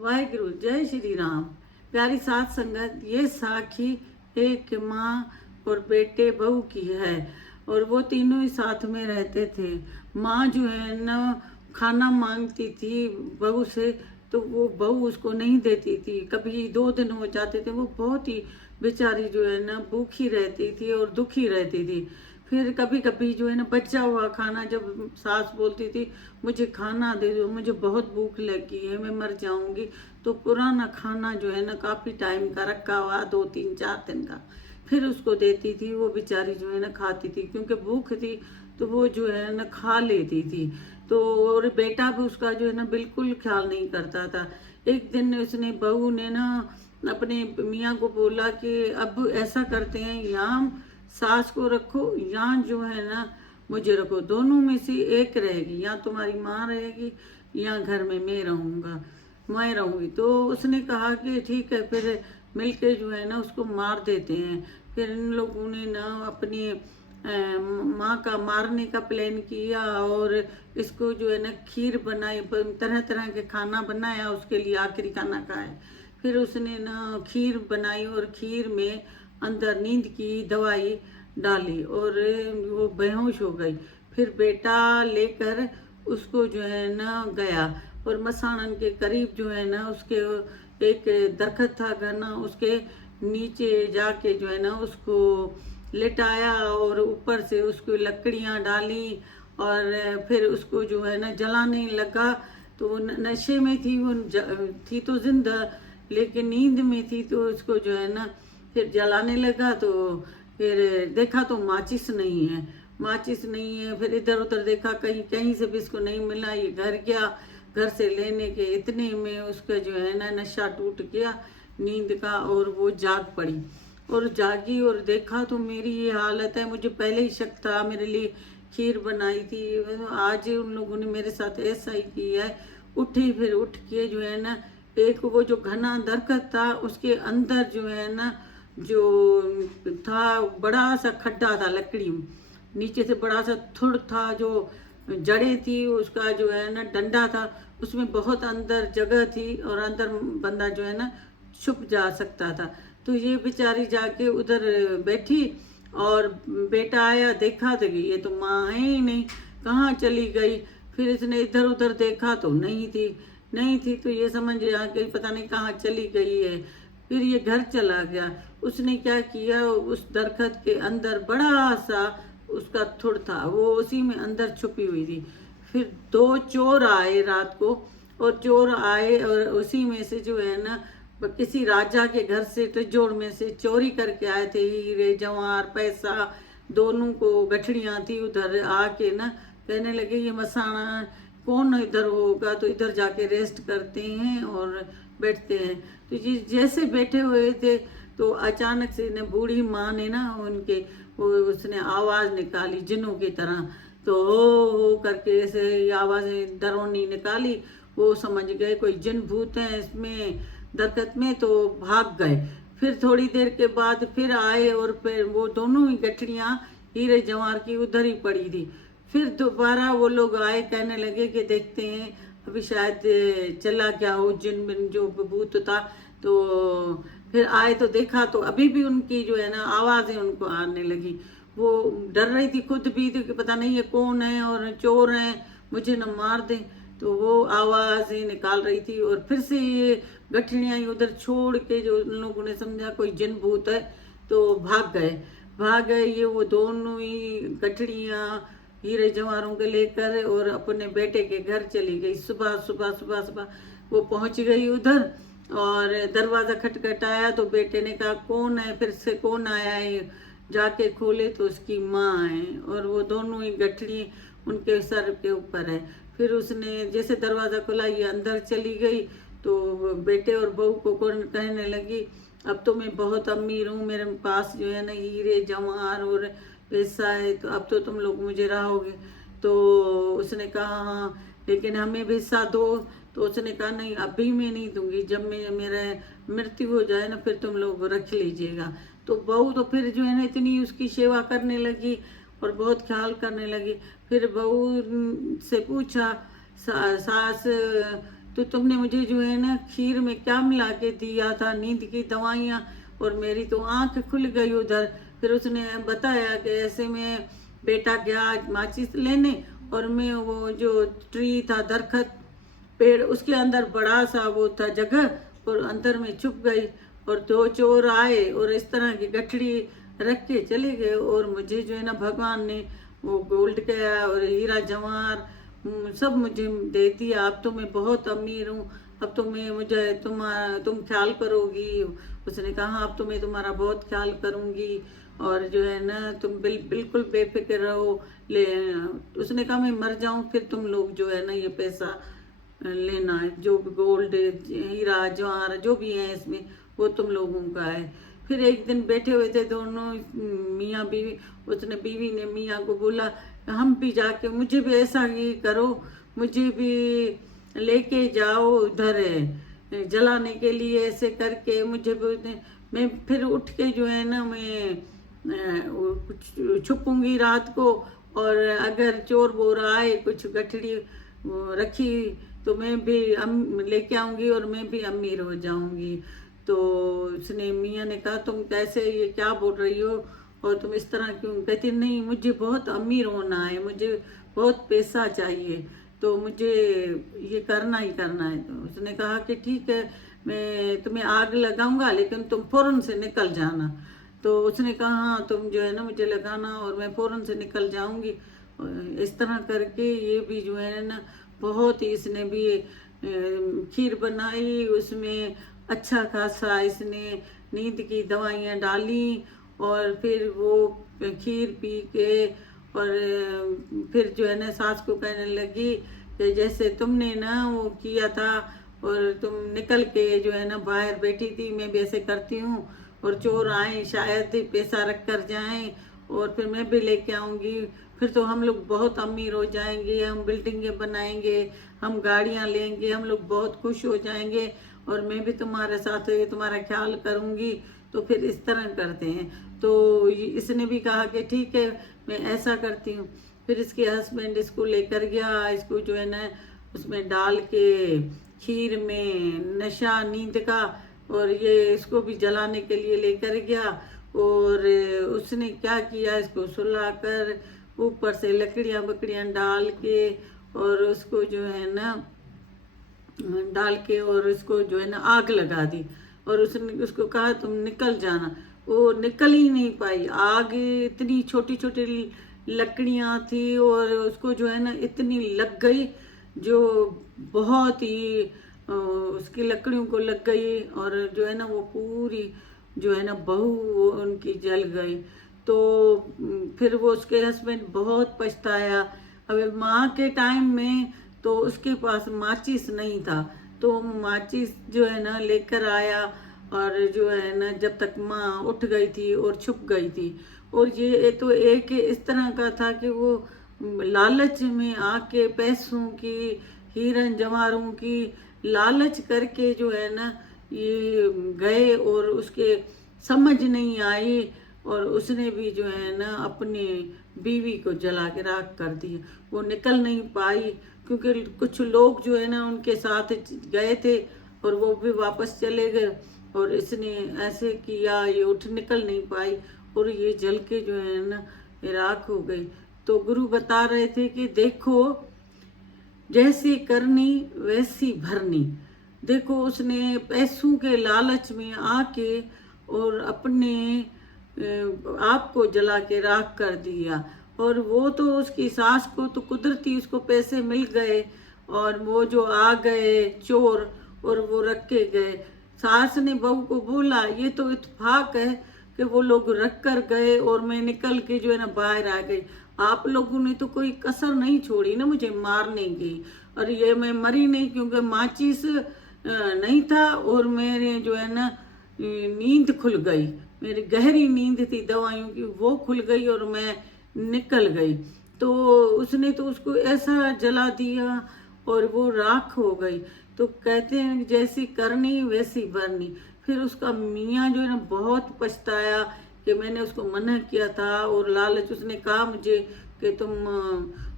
वाहिगुरु जय श्री राम। प्यारी साथ संगत, ये साखी एक माँ और बेटे बहू की है और वो तीनों ही साथ में रहते थे। माँ जो है ना खाना मांगती थी बहू से, तो वो बहू उसको नहीं देती थी। कभी 2 दिन हो जाते थे, वो बहुत ही बेचारी जो है ना भूखी रहती थी और दुखी रहती थी। फिर कभी कभी जो है ना बचा हुआ खाना जब सास बोलती थी मुझे खाना दे दो, मुझे बहुत भूख लगी है, मैं मर जाऊंगी, तो पुराना खाना जो है ना काफ़ी टाइम का रखा हुआ 2 3 4 दिन का फिर उसको देती थी। वो बेचारी जो है ना खाती थी, क्योंकि भूख थी तो वो जो है ना खा लेती थी। तो और बेटा भी उसका जो है ना बिल्कुल ख्याल नहीं करता था। एक दिन उसने बहू ने ना अपने मियाँ को बोला कि अब ऐसा करते हैं, यहाँ सास को रखो, यहाँ जो है ना मुझे रखो, दोनों में से एक रहेगी, या तुम्हारी माँ रहेगी या घर में मैं रहूँगी। तो उसने कहा कि ठीक है, फिर मिलके जो है ना उसको मार देते हैं। फिर इन लोगों ने ना अपनी माँ का मारने का प्लान किया और इसको जो है ना खीर बनाई, तरह तरह के खाना बनाया उसके लिए, आखिरी खाना खाए। फिर उसने ना खीर बनाई और खीर में अंदर नींद की दवाई डाली और वो बेहोश हो गई। फिर बेटा लेकर उसको जो है ना गया और मसाणन के करीब जो है ना उसके एक दरख्त था घना, उसके नीचे जाके जो है ना उसको लेटाया और ऊपर से उसको लकड़ियां डाली और फिर उसको जो है ना जलाने लगा। तो वो नशे में थी, वो थी तो जिंदा लेकिन नींद में थी, तो उसको जो है ना फिर जलाने लगा। तो फिर देखा तो माचिस नहीं है। फिर इधर उधर देखा, कहीं कहीं से भी इसको नहीं मिला। ये घर गया, घर से लेने के इतने में उसका जो है ना नशा टूट गया नींद का और वो जाग पड़ी और जागी और देखा तो मेरी ये हालत है। मुझे पहले ही शक था, मेरे लिए खीर बनाई थी, आज उन लोगों ने मेरे साथ ऐसा ही किया है। उठी, फिर उठ के जो है ना एक वो जो घना दरख्त था उसके अंदर जो है ना जो था बड़ा सा खड्डा था लकड़ी में, नीचे से बड़ा सा थुड़ था, जो जड़े थी उसका जो है ना डंडा था, उसमें बहुत अंदर जगह थी और अंदर बंदा जो है ना छुप जा सकता था। तो ये बेचारी जाके उधर बैठी और बेटा आया, देखा तो ये तो माँ है ही नहीं, कहाँ चली गई। फिर इसने इधर उधर देखा तो नहीं थी, तो ये समझ आ गई पता नहीं कहाँ चली गई है। फिर ये घर चला गया। उसने क्या किया, उस दरख्त के अंदर बड़ा सा उसका थुड़ था, वो उसी में अंदर छुपी हुई थी। फिर 2 चोर आए रात को, और चोर आए और उसी में से जो है ना किसी राजा के घर से तिजोड़ में से चोरी करके आए थे, हीरे जवाहर पैसा दोनों को, गठड़ियाँ थी। उधर आके ना कहने लगे ये मसाना कौन इधर होगा, तो इधर जाके रेस्ट करते हैं और बैठते हैं। तो ये जैसे बैठे हुए थे तो अचानक से ने बूढ़ी माँ ने ना उनके वो उसने आवाज़ निकाली जिन्नों की तरह। तो हो करके ऐसे आवाज़ें डरौनी निकाली। वो समझ गए कोई जिन भूत है इसमें दरख्त में, तो भाग गए। फिर थोड़ी देर के बाद फिर आए और फिर वो दोनों ही गठड़ियाँ हीरे जवाहर की उधर ही पड़ी थी। फिर दोबारा वो लोग आए, कहने लगे कि देखते हैं अभी शायद चला क्या हो जिन बिन जो भूत था। तो फिर आए तो देखा तो अभी भी उनकी जो है ना आवाज़ें उनको आने लगी। वो डर रही थी खुद भी थी कि पता नहीं ये कौन है और चोर हैं, मुझे न मार दें। तो वो आवाज़ें निकाल रही थी और फिर से ये गठड़ियाँ उधर छोड़ के जो उन लोगों ने समझा कोई जिन भूत है, तो भाग गए ये वो दोनों ही गठड़ियाँ हीरे जवाहरों के लेकर और अपने बेटे के घर चली गई। सुबह सुबह सुबह सुबह वो पहुंच गई उधर और दरवाज़ा खटखटाया तो बेटे ने कहा कौन है, फिर से कौन आया है। जाके खोले तो उसकी माँ है और वो दोनों ही गठड़ी उनके सर के ऊपर है। फिर उसने जैसे दरवाज़ा खोला ये अंदर चली गई, तो बेटे और बहू को कहने लगी अब तो मैं बहुत अमीर हूँ, मेरे पास जो है ना हीरे जवाहर और पैसा है, तो अब तो तुम लोग मुझे रहोगे। तो उसने कहा हाँ, लेकिन हमें भी हिस्सा दो। तो उसने कहा नहीं, अभी मैं नहीं दूंगी, जब मेरा मृत्यु हो जाए ना फिर तुम लोग रख लीजिएगा। तो बहू तो फिर जो है ना इतनी उसकी सेवा करने लगी और बहुत ख्याल करने लगी। फिर बहू से पूछा सास तो तुमने मुझे जो है ना खीर में क्या मिला के दिया था, नींद की दवाइयाँ, और मेरी तो आंख खुल गई उधर। फिर उसने बताया कि ऐसे में बेटा गया माचिस लेने, और मैं वो जो ट्री था, दरखत, पेड़, उसके अंदर बड़ा सा वो था जगह, और अंदर में छुप गई। और दो चोर आए और इस तरह की गठड़ी रख के चले गए, और मुझे जो है ना भगवान ने वो गोल्ड का और हीरा जवाहर सब मुझे दे दिया। अब तो मैं बहुत अमीर हूँ, अब तो मैं मुझे तुम ख्याल करोगी। उसने कहा अब तो मैं तुम्हारा बहुत ख्याल करूँगी, और जो है ना तुम बिल्कुल बेफिक्र रहो। ले उसने कहा मैं मर जाऊँ फिर तुम लोग जो है ना ये पैसा लेना है, जो भी गोल्ड हीरा जवाहर जो भी है इसमें, वो तुम लोगों का है। फिर एक दिन बैठे हुए थे दोनों मियाँ बीवी। उसने बीवी ने मियाँ को बोला हम भी जाके, मुझे भी ऐसा ही करो, मुझे भी लेके जाओ उधर जलाने के लिए, ऐसे करके मुझे भी। मैं फिर उठ के जो है ना मैं कुछ छुपूंगी रात को, और अगर चोर बोर आए कुछ गठड़ी रखी तो मैं भी लेके आऊंगी और मैं भी अमीर हो जाऊंगी। तो उसने मियाँ ने कहा तुम कैसे, ये क्या बोल रही हो, और तुम इस तरह क्यों? कहती नहीं मुझे बहुत अमीर होना है, मुझे बहुत पैसा चाहिए, तो मुझे ये करना ही करना है। तो उसने कहा कि ठीक है, मैं तुम्हें आग लगाऊंगा लेकिन तुम फौरन से निकल जाना। तो उसने कहा हाँ तुम जो है ना मुझे लगाना और मैं फौरन से निकल जाऊंगी। इस तरह करके ये भी जो है ना बहुत ही, इसने भी खीर बनाई, उसमें अच्छा खासा इसने नींद की दवाइयाँ डाली, और फिर वो खीर पी के, और फिर जो है ना सास को कहने लगी कि जैसे तुमने ना वो किया था और तुम निकल के जो है ना बाहर बैठी थी, मैं भी ऐसे करती हूँ, और चोर आए शायद ही पैसा रख कर जाएं, और फिर मैं भी लेके आऊँगी, फिर तो हम लोग बहुत अमीर हो जाएंगे, हम बिल्डिंगें बनाएंगे, हम गाड़ियाँ लेंगे, हम लोग बहुत खुश हो जाएंगे, और मैं भी तुम्हारे साथ तुम्हारा ख्याल करूँगी। तो फिर इस तरह करते हैं। तो इसने भी कहा कि ठीक है मैं ऐसा करती हूँ। फिर इसके हस्बैंड इसको लेकर गया, इसको जो है ना उसमें डाल के खीर में नशा नींद का, और ये इसको भी जलाने के लिए लेकर गया, और उसने क्या किया, इसको सुलाकर ऊपर से लकड़ियाँ बकड़ियाँ डाल के, और उसको जो है ना डाल के, और उसको जो है ना आग लगा दी, और उसने उसको कहा तुम निकल जाना। वो निकल ही नहीं पाई, आग इतनी छोटी छोटी लकड़ियाँ थी, और उसको जो है ना इतनी लग गई जो बहुत ही उसकी लकड़ियों को लग गई, और जो है ना वो पूरी जो है ना बहू वो उनकी जल गई। तो फिर वो उसके हस्बैंड बहुत पछताया। अब माँ के टाइम में तो उसके पास माचिस नहीं था, तो माचिस जो है ना लेकर आया, और जो है ना जब तक माँ उठ गई थी और छुप गई थी। और ये तो एक इस तरह का था कि वो लालच में आके पैसों की, हीरन जवाहरों की लालच करके जो है ना ये गए, और उसके समझ नहीं आई, और उसने भी जो है ना अपनी बीवी को जला के राख कर दिया। वो निकल नहीं पाई, क्योंकि कुछ लोग जो है ना उनके साथ गए थे, और वो भी वापस चले गए, और इसने ऐसे किया, ये उठ निकल नहीं पाई, और ये जल के जो है ना राख हो गई। तो गुरु बता रहे थे कि देखो जैसी करनी वैसी भरनी। देखो उसने पैसों के लालच में आके और अपने आप को जला के राख कर दिया, और वो तो उसकी सास को तो कुदरती उसको पैसे मिल गए, और वो जो आ गए चोर और वो रख के गए। सास ने बहू को बोला ये तो इत्तेफाक है कि वो लोग रख कर गए और मैं निकल के जो है ना बाहर आ गई, आप लोगों ने तो कोई कसर नहीं छोड़ी ना मुझे मारने की। और ये मैं मरी नहीं क्योंकि माचिस नहीं था, और मेरे जो है ना नींद खुल गई, मेरी गहरी नींद थी दवाइयों की वो खुल गई, और मैं निकल गई। तो उसने तो उसको ऐसा जला दिया और वो राख हो गई। तो कहते हैं जैसी करनी वैसी भरनी। फिर उसका मियाँ जो है ना बहुत पछताया कि मैंने उसको मना किया था, और लालच उसने कहा मुझे कि तुम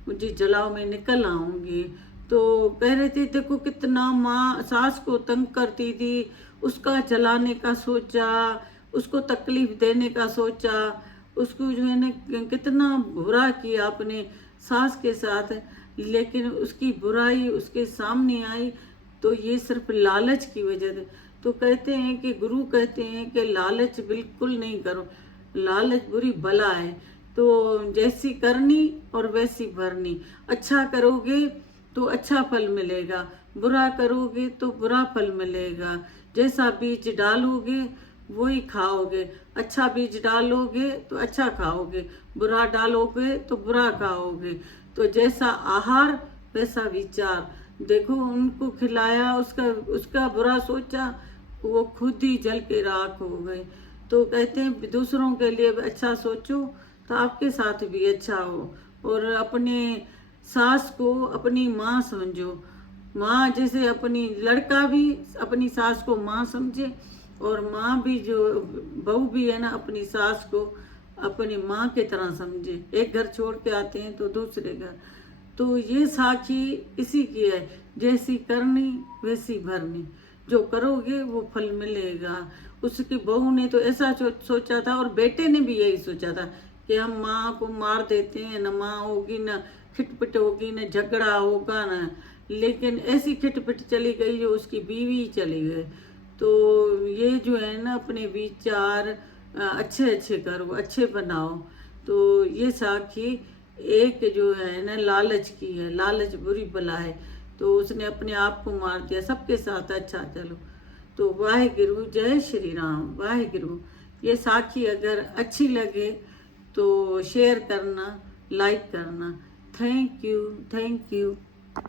मुझे जलाओ मैं निकल आऊँगी। तो कह रहे थे देखो कितना माँ सास को तंग करती थी, उसका जलाने का सोचा, उसको तकलीफ देने का सोचा, उसको जो है ना कितना बुरा किया अपने सास के साथ, लेकिन उसकी बुराई उसके सामने आई तो ये सिर्फ लालच की वजह से। तो कहते हैं कि गुरु कहते हैं कि लालच बिल्कुल नहीं करो, लालच बुरी बला है। तो जैसी करनी और वैसी भरनी, अच्छा करोगे तो अच्छा फल मिलेगा, बुरा करोगे तो बुरा फल मिलेगा। जैसा बीज डालोगे वही खाओगे, अच्छा बीज डालोगे तो अच्छा खाओगे, बुरा डालोगे तो बुरा खाओगे। तो जैसा आहार वैसा विचार। देखो उनको खिलाया, उसका उसका बुरा सोचा, वो खुद ही जल के राख हो गए। तो कहते हैं दूसरों के लिए अच्छा सोचो तो आपके साथ भी अच्छा हो। और अपने सास को अपनी माँ समझो, माँ जैसे अपनी लड़का भी अपनी सास को माँ समझे, और माँ भी जो बहू भी है ना अपनी सास को अपनी माँ की तरह समझे। एक घर छोड़ के आते हैं तो दूसरे घर। तो ये साखी इसी की है, जैसी करनी वैसी भरनी, जो करोगे वो फल मिलेगा। उसकी बहू ने तो ऐसा सोचा था, और बेटे ने भी यही सोचा था कि हम माँ को मार देते हैं, न माँ होगी न खिटपिट होगी न झगड़ा होगा न, लेकिन ऐसी खिटपिट चली गई जो उसकी बीवी चली गई। तो ये जो है ना अपने विचार अच्छे अच्छे करो, अच्छे बनाओ। तो ये साखी एक जो है ना लालच की है, लालच बुरी बला है। तो उसने अपने आप को मार दिया, सबके साथ अच्छा चलो। तो वाहिगुरु, जय श्री राम, वाहिगुरु। ये साखी अगर अच्छी लगे तो शेयर करना, लाइक करना। Thank you, thank you.